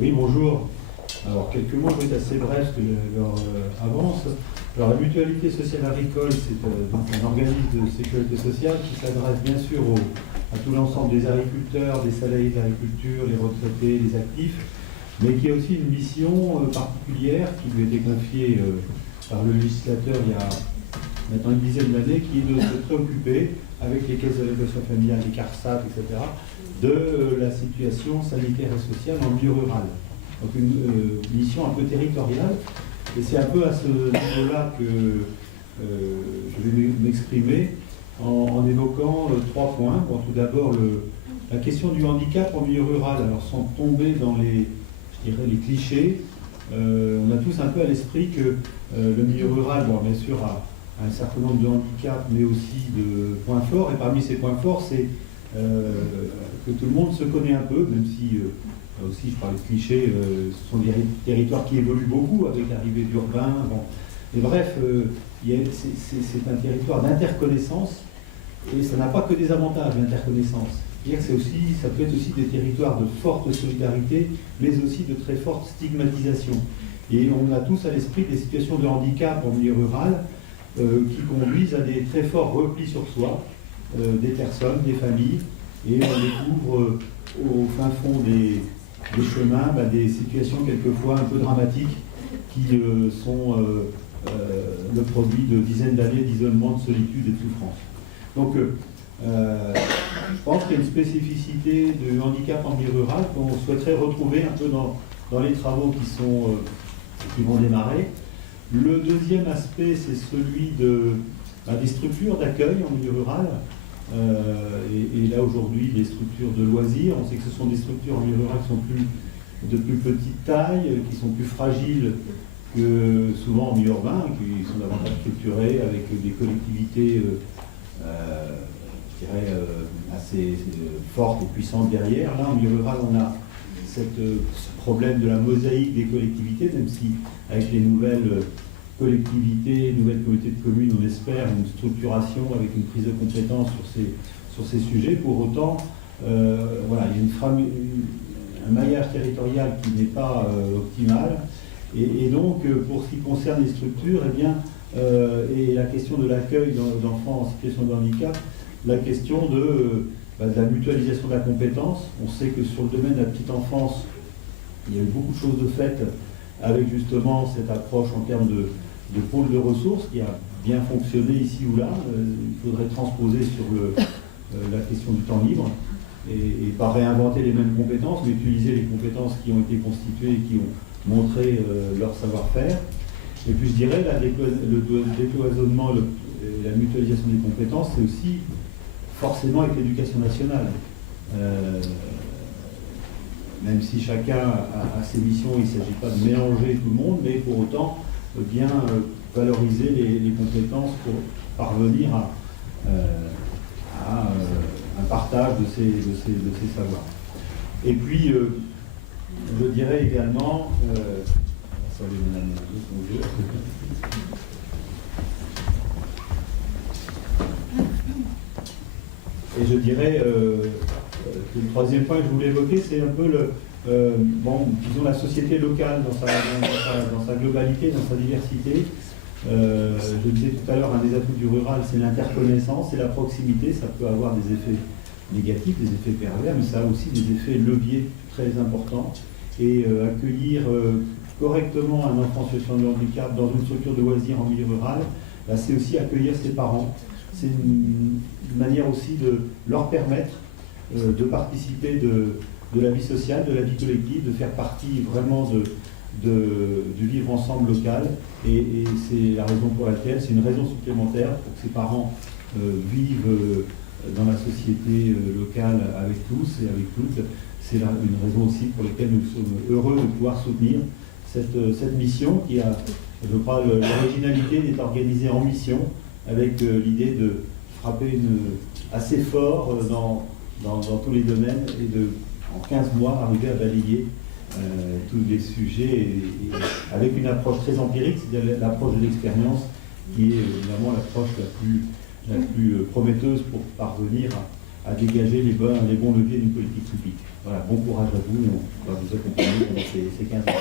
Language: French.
Oui, bonjour. Alors, quelques mots, je vais être assez bref, parce que l'heure avance. Alors, la Mutualité sociale agricole, c'est donc un organisme de sécurité sociale qui s'adresse bien sûr à tout l'ensemble des agriculteurs, des salariés de l'agriculture, les retraités, les actifs, mais qui a aussi une mission particulière qui lui a été confiée par le législateur il y a maintenant une dizaine d'années, qui est de se préoccuper, avec les caisses d'allocation familiale, les CARSAT, etc., de la situation sanitaire et sociale en milieu rural. Donc une mission un peu territoriale, et c'est un peu à ce niveau-là que je vais m'exprimer en évoquant trois points. Bon, tout d'abord, la question du handicap en milieu rural. Alors sans tomber dans je dirais, les clichés, on a tous un peu à l'esprit que le milieu rural, bon, bien sûr, a un certain nombre de handicaps, mais aussi de points forts. Et parmi ces points forts, c'est que tout le monde se connaît un peu, même si, aussi je parlais de clichés, ce sont des territoires qui évoluent beaucoup avec l'arrivée d'urbains. Bon. Et bref, c'est un territoire d'interconnaissance, et ça n'a pas que des avantages, l'interconnaissance. C'est-à-dire que ça peut être aussi des territoires de forte solidarité, mais aussi de très forte stigmatisation. Et on a tous à l'esprit des situations de handicap en milieu rural, qui conduisent à des très forts replis sur soi, des personnes, des familles, et on découvre au fin fond des chemins des situations quelquefois un peu dramatiques qui sont le produit de dizaines d'années d'isolement, de solitude et de souffrance. Donc je pense qu'il y a une spécificité de handicap en milieu rural qu'on souhaiterait retrouver un peu dans les travaux qui vont démarrer. Le deuxième aspect, c'est celui des structures d'accueil en milieu rural. Et là, aujourd'hui, des structures de loisirs. On sait que ce sont des structures en milieu rural qui sont de plus petite taille, qui sont plus fragiles que souvent en milieu urbain, qui sont davantage structurées avec des collectivités, je dirais, assez fortes et puissantes derrière. Là, en milieu rural, on a ce problème de la mosaïque des collectivités, même si avec les nouvelles collectivités, nouvelles communautés de communes, on espère une structuration avec une prise de compétences sur ces sujets. Pour autant, voilà, il y a un maillage territorial qui n'est pas optimal. Et donc, pour ce qui concerne les structures, eh bien, et la question de l'accueil d'enfants en situation de handicap, la question de la mutualisation de la compétence. On sait que sur le domaine de la petite enfance, il y a eu beaucoup de choses de faites avec justement cette approche en termes de pôle de ressources qui a bien fonctionné ici ou là. Il faudrait transposer sur la question du temps libre et pas réinventer les mêmes compétences, mais utiliser les compétences qui ont été constituées et qui ont montré leur savoir-faire. Et puis je dirais, le décloisonnement et la mutualisation des compétences, c'est aussi forcément avec l'éducation nationale. Même si chacun a ses missions, il ne s'agit pas de mélanger tout le monde, mais pour autant bien valoriser les compétences pour parvenir à un partage de ces savoirs. Et puis, je dirais également, salut madame, bonjour. Et je dirais que le troisième point que je voulais évoquer, c'est un peu disons la société locale dans sa globalité, dans sa diversité. Je disais tout à l'heure, un des atouts du rural, c'est l'interconnaissance et la proximité. Ça peut avoir des effets négatifs, des effets pervers, mais ça a aussi des effets leviers très importants. Et accueillir correctement un enfant en situation de handicap dans une structure de loisirs en milieu rural, c'est aussi accueillir ses parents. C'est une manière aussi de leur permettre de participer de la vie sociale, de la vie collective, de faire partie vraiment du vivre ensemble local. Et c'est la raison pour laquelle, c'est une raison supplémentaire pour que ces parents vivent dans la société locale avec tous et avec toutes. C'est une raison aussi pour laquelle nous sommes heureux de pouvoir soutenir cette mission qui a, je crois, l'originalité d'être organisée en mission, avec l'idée de frapper assez fort dans tous les domaines et en 15 mois, arriver à balayer tous les sujets et avec une approche très empirique, c'est-à-dire l'approche de l'expérience qui est évidemment l'approche la plus prometteuse pour parvenir à dégager les bons leviers d'une politique publique. Voilà, bon courage à vous et on va vous accompagner pendant ces 15 ans.